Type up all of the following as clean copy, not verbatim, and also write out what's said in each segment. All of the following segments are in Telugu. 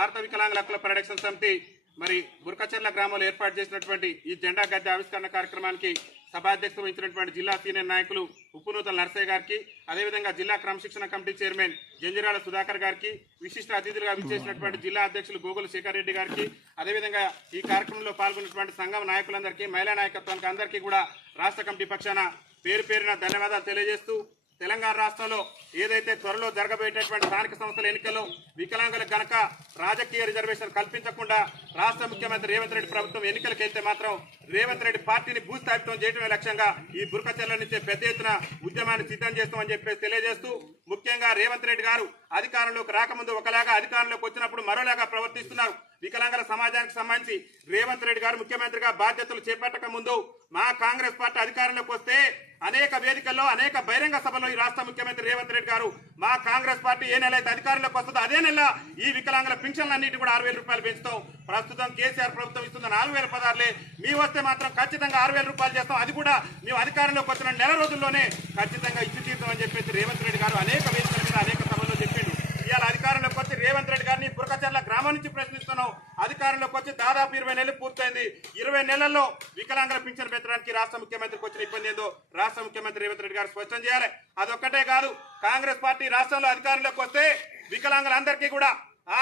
భారత వికలాంగుల హక్కుల పరిరక్షణ సమితి మరి బుర్కచెర్ల గ్రామంలో ఏర్పాటు చేసినటువంటి ఈ జెండా గద్దె ఆవిష్కరణ కార్యక్రమానికి సభాధ్యక్షత వహించినటువంటి జిల్లా సీనియర్ నాయకులు ఉప్పునూతల నరసయ్య గారికి, అదేవిధంగా జిల్లా క్రమశిక్షణ కమిటీ చైర్మన్ జంజిరాల సుధాకర్ గారికి, విశిష్ట అతిథులుగా విచ్చేసినటువంటి జిల్లా అధ్యక్షులు గోగుల శేఖర్ రెడ్డి గారికి, అదేవిధంగా ఈ కార్యక్రమంలో పాల్గొన్నటువంటి సంఘం నాయకులందరికీ, మహిళా నాయకత్వానికి అందరికీ కూడా రాష్ట్ర కమిటీ పక్షాన పేరు పేరున ధన్యవాదాలు తెలియజేస్తూ, తెలంగాణ రాష్ట్రంలో ఏదైతే త్వరలో జరగబోయేటటువంటి స్థానిక సంస్థల ఎన్నికల్లో వికలాంగులకు గనక రాజకీయ రిజర్వేషన్ కల్పించకుండా రాష్ట్ర ముఖ్యమంత్రి రేవంత్ రెడ్డి ప్రభుత్వం ఎన్నికలకు వెళ్తే మాత్రం రేవంత్ రెడ్డి పార్టీని భూస్థాపితం చేయడమే లక్ష్యంగా ఈ బుర్కచెర్ల నుంచి పెద్ద ఎత్తున ఉద్యమాన్ని సిద్ధం చేస్తామని చెప్పేసి తెలియజేస్తూ, ముఖ్యంగా రేవంత్ రెడ్డి గారు అధికారంలోకి రాకముందు ఒకలాగా, అధికారంలోకి వచ్చినప్పుడు మరోలాగా ప్రవర్తిస్తున్నారు. వికలాంగుల సమాజానికి సంబంధించి రేవంత్ రెడ్డి గారు ముఖ్యమంత్రిగా బాధ్యతలు చేపట్టక ముందు మా కాంగ్రెస్ పార్టీ అధికారంలోకి వస్తే అనేక వేదికల్లో, అనేక బహిరంగ సభలో ఈ రాష్ట్ర ముఖ్యమంత్రి రేవంత్ రెడ్డి గారు మా కాంగ్రెస్ పార్టీ ఏ నెల అయితే అధికారంలోకి వస్తుందో అదే నెల ఈ వికలాంగుల పింఛన్లన్నిటి కూడా 6,000 రూపాయలు పెంచుతాం. ప్రస్తుతం కేసీఆర్ ప్రభుత్వం ఇస్తున్న 4,000 పదార్లే, మీ వస్తే మాత్రం ఖచ్చితంగా 6,000 రూపాయలు చేస్తాం. అది కూడా మేము అధికారంలోకి వచ్చిన నెల రోజుల్లోనే ఖచ్చితంగా ఇచ్చి తీరుతాం అని చెప్పేసి రేవంత్ రెడ్డి గారు అనేక వేదికల మీద, అనేక సభల్లో చెప్పిండు. ఇవాళ అధికారంలోకి వచ్చి రేవంత్ రెడ్డి గారిని బుర్కచెర్ల గ్రామం నుంచి ప్రశ్నిస్తున్నాం. అధికారంలోకి వచ్చి దాదాపు 20 నెలలు పూర్తయింది. 20 నెలల్లో వికలాంగుల పింఛన్ పెంచడానికి రాష్ట్ర ముఖ్యమంత్రికి వచ్చిన ఇబ్బంది ఏందో రాష్ట్ర ముఖ్యమంత్రి రేవంత్ రెడ్డి గారు స్పష్టం చేయాలి. అదొక్కటే కాదు, కాంగ్రెస్ పార్టీ రాష్ట్రంలో అధికారంలోకి వస్తే వికలాంగులందరికీ కూడా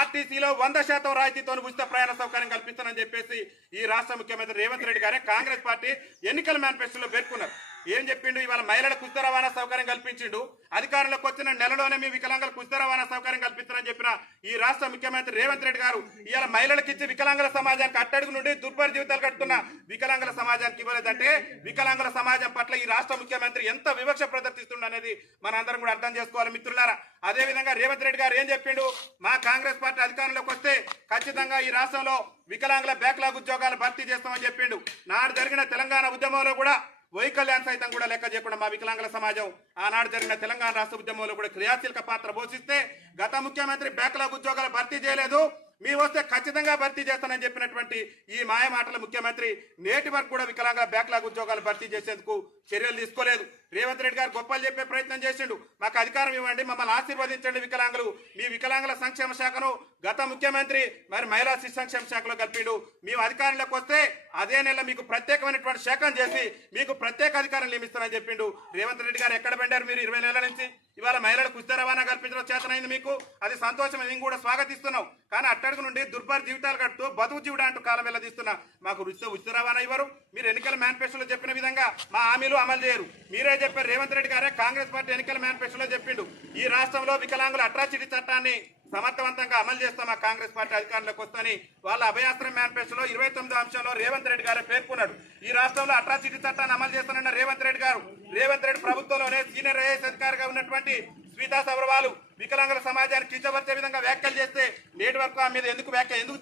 ఆర్టీసీలో 100% రాయితీతో ఉచిత ప్రయాణ సౌకర్యం కల్పిస్తానని చెప్పేసి ఈ రాష్ట్ర ముఖ్యమంత్రి రేవంత్ రెడ్డి గారే కాంగ్రెస్ పార్టీ ఎన్నికల మేనిఫెస్టోలో పేర్కొన్నారు. ఏం చెప్పిండు? ఇవాళ మహిళలకు ఉచిత రవాణా సౌకర్యం కల్పించిండు. అధికారంలోకి వచ్చిన నెలలోనే మీ వికలాంగులకు ఉచిత రవాణా సౌకర్యం కల్పిస్తారని చెప్పిన ఈ రాష్ట్ర ముఖ్యమంత్రి రేవంత్ రెడ్డి గారు ఇవాళ మహిళలకు ఇచ్చి వికలాంగుల సమాజానికి అట్టడుగు నుండి దుర్భర జీవితాలు కట్టుకున్న వికలాంగుల సమాజానికి ఇవ్వలేదంటే వికలాంగుల సమాజం పట్ల ఈ రాష్ట్ర ముఖ్యమంత్రి ఎంత వివక్ష ప్రదర్శిస్తుండ అనేది మనందరం కూడా అర్థం చేసుకోవాలి మిత్రులారా. అదేవిధంగా రేవంత్ రెడ్డి గారు ఏం చెప్పిండు? మా కాంగ్రెస్ పార్టీ అధికారంలోకి వస్తే ఖచ్చితంగా ఈ రాష్ట్రంలో వికలాంగుల బ్యాక్లాగ్ ఉద్యోగాలు భర్తీ చేస్తామని చెప్పిండు. నాడు జరిగిన తెలంగాణ ఉద్యమంలో కూడా వైకల్యాన్ని సైతం కూడా లెక్క చేయకుండా మా వికలాంగుల సమాజం ఆనాడు జరిగిన తెలంగాణ రాష్ట్ర ఉద్యమంలో కూడా క్రియాశీలక పాత్ర పోషిస్తే గత ముఖ్యమంత్రి బ్యాక్లాగ్ ఉద్యోగాలు భర్తీ చేయలేదు, మీ వస్తే ఖచ్చితంగా భర్తీ చేస్తానని చెప్పినటువంటి ఈ మాయ మాటల ముఖ్యమంత్రి నేటి వరకు కూడా వికలాంగుల బ్యాక్లాగ్ ఉద్యోగాలు భర్తీ చేసేందుకు చర్యలు తీసుకోలేదు. రేవంత్ రెడ్డి గారు గొప్పలు చెప్పే ప్రయత్నం చేసిండు. మాకు అధికారం ఇవ్వండి, మమ్మల్ని ఆశీర్వదించండి వికలాంగులు. మీ వికలాంగుల సంక్షేమ శాఖను గత ముఖ్యమంత్రి మరి మహిళా శిశు సంక్షేమ శాఖలో కలిపిండు. మేము అధికారంలోకి వస్తే అదే నెల మీకు ప్రత్యేకమైనటువంటి శాఖను చేసి మీకు ప్రత్యేక అధికారం నియమిస్తానని చెప్పిండు. రేవంత్ రెడ్డి గారు ఎక్కడ పెట్టారు? మీరు 20 నెలల నుంచి ఇవాళ మహిళలకు ఉచిత రవాణా కల్పించడం చేతనైంది మీకు, అది సంతోషం, మేము కూడా స్వాగతిస్తున్నాం. కానీ అట్టడుగు నుండి దుర్భర జీవితాలు కడుతూ బతుకు జీవుడు అంటూ కాలం వెళ్ళదీస్తున్నా మాకు ఉచిత రవాణా ఇవ్వరు. మీరు ఎన్నికల మేనిఫెస్టోలో చెప్పిన విధంగా మా హామీలు అమలు చేయరు. మీరే చెప్పారు, రేవంత్ రెడ్డి గారే కాంగ్రెస్ పార్టీ ఎన్నికల మేనిఫెస్టోలో చెప్పిండు ఈ రాష్ట్రంలో వికలాంగుల అట్రాసిటీ చట్టాన్ని సమర్థవంతంగా అమలు చేస్తాం మా కాంగ్రెస్ పార్టీ అధికారంలోకి వస్తని వాళ్ళ అభయాస్త్రం మేనిఫెస్టోలో 29వ అంశంలో రేవంత్ రెడ్డి గారే పేర్కొన్నాడు. ఈ రాష్ట్రంలో అట్రాసిటీ చట్టాన్ని అమలు చేస్తానన్న రేవంత్ రెడ్డి ప్రభుత్వంలోనే సీనియర్ ఐఏఎస్ అధికారిగా ఉన్నటువంటి స్మితా సబర్వాల్ వికలాంగుల సమాజానికి కించపరిచే విధంగా వ్యాఖ్యలు చేస్తే నేటి వరకు ఆ మీద ఎందుకు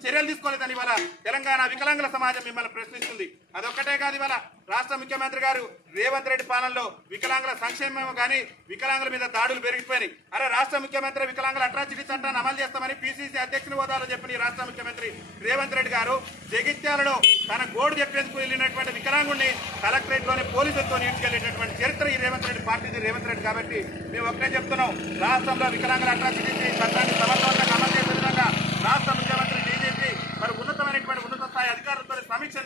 చర్యలు తీసుకోలేదని ఇవాళ తెలంగాణ వికలాంగుల సమాజం మిమ్మల్ని ప్రశ్నిస్తుంది. అదొక్కటే కాదు, ఇవాళ రాష్ట్ర ముఖ్యమంత్రి గారు రేవంత్ రెడ్డి పాలనలో వికలాంగుల సంక్షేమం కానీ వికలాంగుల మీద దాడులు పెరిగిపోయినాయి. అరే రాష్ట్ర ముఖ్యమంత్రి వికలాంగుల అట్రాసిటీ చట్టాన్ని అమలు చేస్తామని పిసిసి అధ్యక్షుని హోదాలో చెప్పిన ఈ రాష్ట్ర ముఖ్యమంత్రి రేవంత్ రెడ్డి గారు జగిత్యాలలో తన గోడు చెప్పేందుకు వెళ్ళినటువంటి వికలాంగుడిని కలెక్టరేట్ లోనే పోలీసులతో ఈడ్చుకెళ్లేటటువంటి చరిత్ర ఈ రేవంత్ రెడ్డి పార్టీది రేవంత్ రెడ్డి. కాబట్టి మేము ఒకటే చెప్తున్నాం, రాష్ట్రంలో వికలాంగుల అట్రాసిటీ చట్టాన్ని సమర్థవంతంగా అమలు చేసే విధంగా రాష్ట్ర ముఖ్యమంత్రి డీజీపీ మరి ఉన్నత స్థాయి అధికారులతో సమీక్ష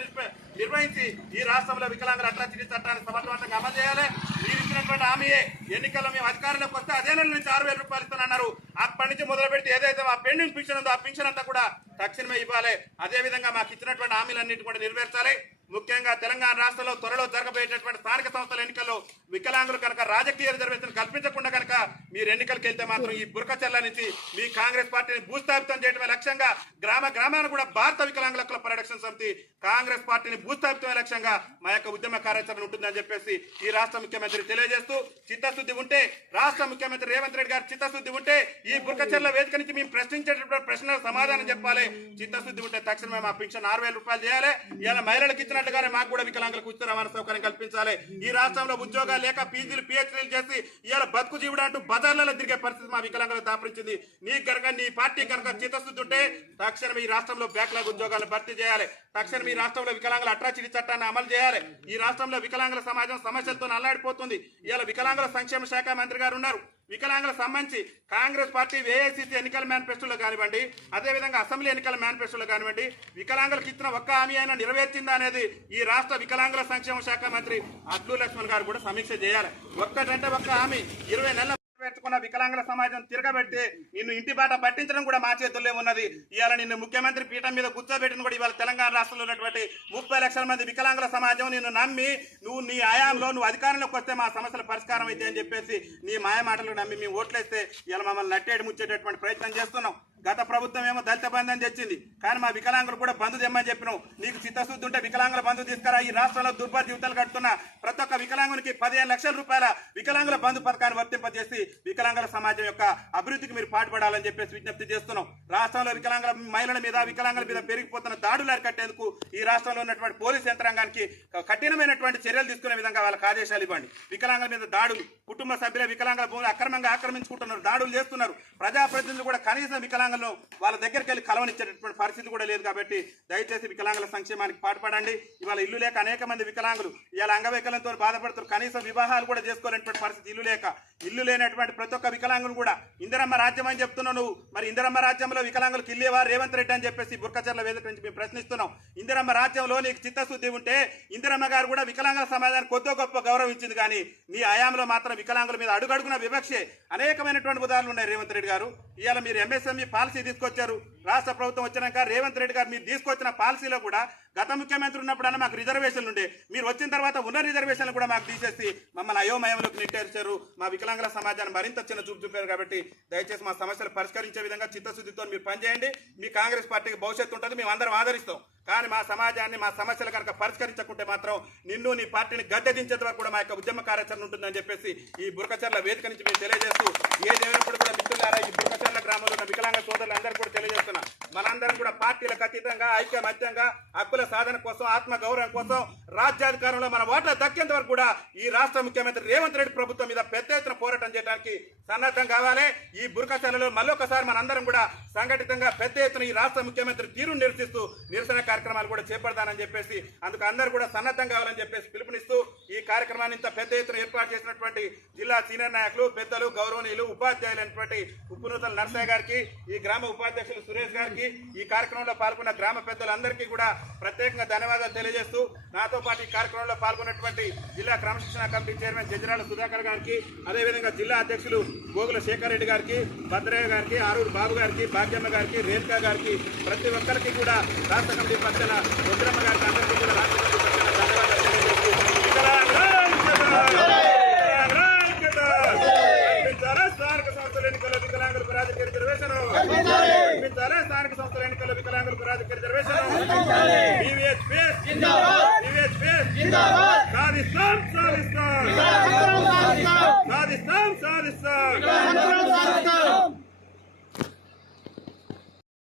నిర్వహించి ఈ రాష్ట్రంలో వికలాంగుల అట్రాసిటీ చట్టాన్ని సమర్థవంతంగా అమలు చేయాలి. మీరు ఇచ్చినటువంటి హామీయే ఎన్నికల్లో మేము అధికారంలోకి వస్తే అదే నెల నుంచి 6,000 రూపాయలు ఇస్తానన్నారు. అప్పటి నుంచి మొదలు పెడితే ఏదైతే ఆ పెండింగ్ పింఛన్ ఉందో ఆ పింఛన్ అంతా కూడా తక్షణమే ఇవ్వాలి. అదేవిధంగా మాకు ఇచ్చినటువంటి హామీలన్నింటి కూడా నెరవేర్చాలి. ముఖ్యంగా తెలంగాణ రాష్ట్రంలో త్వరలో జరగబోయేటటువంటి స్థానిక సంస్థల ఎన్నికల్లో వికలాంగులు కనుక రాజకీయ రిజర్వేషన్ కల్పించకుండా కనుక మీరు ఎన్నికలకు వెళ్తే మాత్రం ఈ బుర్కచెర్ల నుంచి మీ కాంగ్రెస్ పార్టీని భూస్థాపితం చేయడమే లక్ష్యంగా గ్రామాన కూడా భారత వికలాంగుల హక్కుల పరిరక్షణ సమితి కాంగ్రెస్ పార్టీని భూస్థాపితమే లక్ష్యంగా మా యొక్క ఉద్యమ కార్యాచరణ ఉంటుందని చెప్పేసి ఈ రాష్ట్ర ముఖ్యమంత్రి తెలియజేస్తూ, చిత్తశుద్ధి ఉంటే రాష్ట్ర ముఖ్యమంత్రి రేవంత్ రెడ్డి గారు చిత్తశుద్ధి ఉంటే ఈ బుర్కచెర్ల వేదిక నుంచి మేము ప్రశ్నించేటటువంటి ప్రశ్నలకు సమాధానం చెప్పాలి. చిత్తశుద్ధి ఉంటే తక్షణమే మా పింఛన్ 6,000 రూపాయలు చేయాలి. ఇలా మహిళలకు ఇచ్చినట్టుగానే మాకు కూడా వికలాంగులకు ఉచిత రవాణా సౌకర్యం కల్పించాలి. ఈ రాష్ట్రంలో ఉద్యోగాలు లేక పీజీలు పిహెచ్డీలు చేసి ఇవాళ బతుకు జీవుడు అంటూ బజార్లలో తిరిగే పరిస్థితి మా వికలాంగులకు దాపరించింది. నీ పార్టీ కనుక చిత్తశుద్ధి ఉంటే తక్షణం ఈ రాష్ట్రంలో బ్యాక్లాగ్ ఉద్యోగాలు భర్తీ చేయాలి. తక్షణం ఈ రాష్ట్రంలో వికలాంగుల అట్రాసిటీ చట్టాన్ని అమలు చేయాలి. ఈ రాష్ట్రంలో వికలాంగుల సమాజం సమస్యలతో అల్లాడిపోతుంది. ఇవాళ వికలాంగుల సంక్షేమ శాఖ మంత్రి గారు ఉన్నారు. వికలాంగులకు సంబంధించి కాంగ్రెస్ పార్టీ ఏఐసిసి ఎన్నికల మేనిఫెస్టోలో కానివ్వండి, అదేవిధంగా అసెంబ్లీ ఎన్నికల మేనిఫెస్టోలో కానివ్వండి, వికలాంగులకు ఇచ్చిన ఒక్క హామీ అయినా నెరవేర్చిందా అనేది ఈ రాష్ట్ర వికలాంగుల సంక్షేమ శాఖ మంత్రి అడ్లూరి లక్ష్మణ్ గారు కూడా సమీక్ష చేయాలి. ఒక్కటంటే ఒక్క హామీ 20 నెలల పెట్టుకున్న వికలాంగుల సమాజం తిరగబెట్టి నిన్ను ఇంటి బాట పట్టించడం కూడా మా చేతుల్లో ఉన్నది. ఇవాళ నిన్ను ముఖ్యమంత్రి పీఠం మీద కూర్చోబెట్టిన కూడా ఇవాళ తెలంగాణ రాష్ట్రంలో ఉన్నటువంటి 30 లక్షల మంది వికలాంగుల సమాజం నిన్ను నమ్మి నువ్వు నీ ఆయాంలో నువ్వు అధికారంలోకి వస్తే మా సమస్యల పరిష్కారం అయితే అని చెప్పేసి నీ మాయ మాటలు నమ్మి మేము ఓట్లేస్తే ఇవాళ మమ్మల్ని నట్టేడు ముచ్చేటటువంటి ప్రయత్నం చేస్తున్నాం. గత ప్రభుత్వం ఏమో దళిత బంధు అని తెచ్చింది, కానీ మా వికలాంగులు కూడా బంధు తెమ్మని చెప్పినాం. నీకు చిత్తశుద్ధి ఉంటే వికలాంగుల బంధు తీసుకురా. ఈ రాష్ట్రంలో దుర్భర జీవితాలు కడుతున్న ప్రతి ఒక్క వికలాంగునికి 15 లక్షల రూపాయల వికలాంగుల బంధు పథకాన్ని వర్తింపజేసి వికలాంగుల సమాజం యొక్క అభివృద్ధికి మీరు పాటుపడాలని చెప్పేసి విజ్ఞప్తి చేస్తున్నాం. రాష్ట్రంలో వికలాంగుల మహిళల మీద వికలాంగుల మీద పెరిగిపోతున్న దాడులు అరికట్టేందుకు ఈ రాష్ట్రంలో ఉన్నటువంటి పోలీసు యంత్రాంగానికి కఠినమైనటువంటి చర్యలు తీసుకునే విధంగా వాళ్ళకి ఆదేశాలు ఇవ్వండి. వికలాంగుల మీద దాడులు, కుటుంబ సభ్యుల వికలాంగుల భూములు అక్రమంగా ఆక్రమించుకుంటున్నారు, దాడులు చేస్తున్నారు. ప్రజాప్రతినిధులు కూడా కనీసం వికలాంగులను వాళ్ళ దగ్గరికి వెళ్ళి కలవనిచ్చేటటువంటి పరిస్థితి కూడా లేదు. కాబట్టి దయచేసి వికలాంగుల సంక్షేమానికి పాటుపడండి. ఇవాళ ఇల్లు లేక అనేక మంది వికలాంగులు ఇవాళ అంగవైకల్యంతో బాధపడుతున్నారు. కనీసం వివాహాలు కూడా చేసుకోలేనటువంటి పరిస్థితి ఇల్లు లేక. ఇల్లు లేనటువంటి ప్రతి ఒక్క వికలాంగులు కూడా ఇందిరమ్మ రాజ్యం అని చెప్తున్నావు నువ్వు. మరి ఇందిరమ్మ రాజ్యంలో వికలాంగులకు ఇల్లేవా రేవంత్ రెడ్డి అని చెప్పేసి బుర్కచర్ల వేదిక నుంచి మేము ప్రశ్నిస్తున్నాం. ఇందిరమ్మ రాజ్యంలో నీకు చిత్తశుద్ధి ఉంటే ఇందిరమ్మ గారు కూడా వికలాంగుల సమాజానికి కొద్దో గొప్ప గౌరవించింది, కానీ నీ హయాంలో మాత్రం వికలాంగుల మీద అడుగడుగున వివక్షే. అనేకమైనటువంటి ఉదాహరణలు ఉన్నాయి రేవంత్ రెడ్డి గారు. ఇవాళ మీరు ఎంఎస్ఎంఈ పాలసీ తీసుకొచ్చారు. రాష్ట్ర ప్రభుత్వం వచ్చినాక రేవంత్ రెడ్డి గారు మీరు తీసుకొచ్చిన పాలసీలో కూడా గత ముఖ్యమంత్రి ఉన్నప్పుడన్నా మాకు రిజర్వేషన్లు ఉండే, మీరు వచ్చిన తర్వాత ఉన్న రిజర్వేషన్లు కూడా మాకు తీసేసి మమ్మల్ని అయోమయంలోకి నెట్టేర్చారు. మా వికలాంగుల సమాజాన్ని మరింత చిన్న చూపు చూపారు. కాబట్టి దయచేసి మా సమస్యలు పరిష్కరించే విధంగా చిత్తశుద్ధితో మీరు పనిచేయండి. మీ కాంగ్రెస్ పార్టీకి భవిష్యత్తు ఉంటుంది, మేము అందరం ఆదరిస్తాం. కానీ మా సమాజాన్ని మా సమస్యలు కనుక పరిష్కరించకుంటే మాత్రం నిన్ను నీ పార్టీని గద్దె దించేంత వరకు కూడా మా యొక్క ఉద్యమ కార్యాచరణ ఉంటుందని చెప్పేసి ఈ బుర్కచర్ల వేదిక నుంచి మేము తెలియజేస్తూ, ఏదేమైనప్పుడు కూడా మిత్రులారా ఈ బుర్కచర్ల గ్రామంలో ఉన్న వికలాంగ సోదరులు అందరూ కూడా తెలియజేస్తున్నాం. మనందరం కూడా పార్టీలకు అతీతంగా ఐక్యమత్యంగా హక్కుల సాధన కోసం, ఆత్మ గౌరవం కోసం, రాజ్యాధికారంలో మన ఓట్ల దక్కేంత వరకు కూడా ఈ రాష్ట్ర ముఖ్యమంత్రి రేవంత్ రెడ్డి ప్రభుత్వం మీద పెద్ద ఎత్తున పోరాటం చేయడానికి సన్నద్ధం కావాలి. ఈ బుర్కచర్లలో మళ్ళొకసారి మనందరం కూడా సంఘటితంగా పెద్ద ఎత్తున ఈ రాష్ట్ర ముఖ్యమంత్రి తీరును నిరసిస్తూ నిరసన కార్యక్రమాలు కూడా చేపడతానని చెప్పేసి అందుకు అందరూ కూడా సన్నద్ధం కావాలని చెప్పేసి పిలుపునిస్తూ ఈ కార్యక్రమాన్ని ఇంత పెద్ద ఎత్తున ఏర్పాటు చేసినటువంటి జిల్లా సీనియర్ నాయకులు, పెద్దలు, గౌరవనీయులు, ఉపాధ్యాయులైనటువంటి ఉప్పునూతల నర్సయ్య గారికి, ఈ గ్రామ ఉపాధ్యక్షులు సురేష్ గారికి, ఈ కార్యక్రమంలో పాల్గొన్న గ్రామ పెద్దలందరికీ కూడా ప్రత్యేకంగా ధన్యవాదాలు తెలియజేస్తూ, నాతో పాటు ఈ కార్యక్రమంలో పాల్గొన్నటువంటి జిల్లా క్రమశిక్షణ కమిటీ చైర్మన్ జంజరాల సుధాకర్ గారికి, అదేవిధంగా జిల్లా అధ్యక్షులు గోగుల శేఖర్ రెడ్డి గారికి, భద్రయ్య గారికి, ఆరూరు బాబు గారికి, భాగ్యమ్మ గారికి, రేణుకా గారికి, ప్రతి ఒక్కరికి కూడా రాష్ట్ర కమిటీ పక్షాన రుద్రమ్మ గారికి అందరికీ కూడా రాష్ట్ర కమిటీ పక్షాన ధన్యవాదాలు స్థానిక సంస్థల ఎన్నికల్లో వికలాంగులకు రాజకీయ రిజర్వేషన్, స్థానిక సంస్థల ఎన్నికల్లో వికలాంగులకు రాజకీయ రిజర్వేషన్, సాధిస్తాం సాధిస్తాం సాధిస్తాం సాధిస్తాం.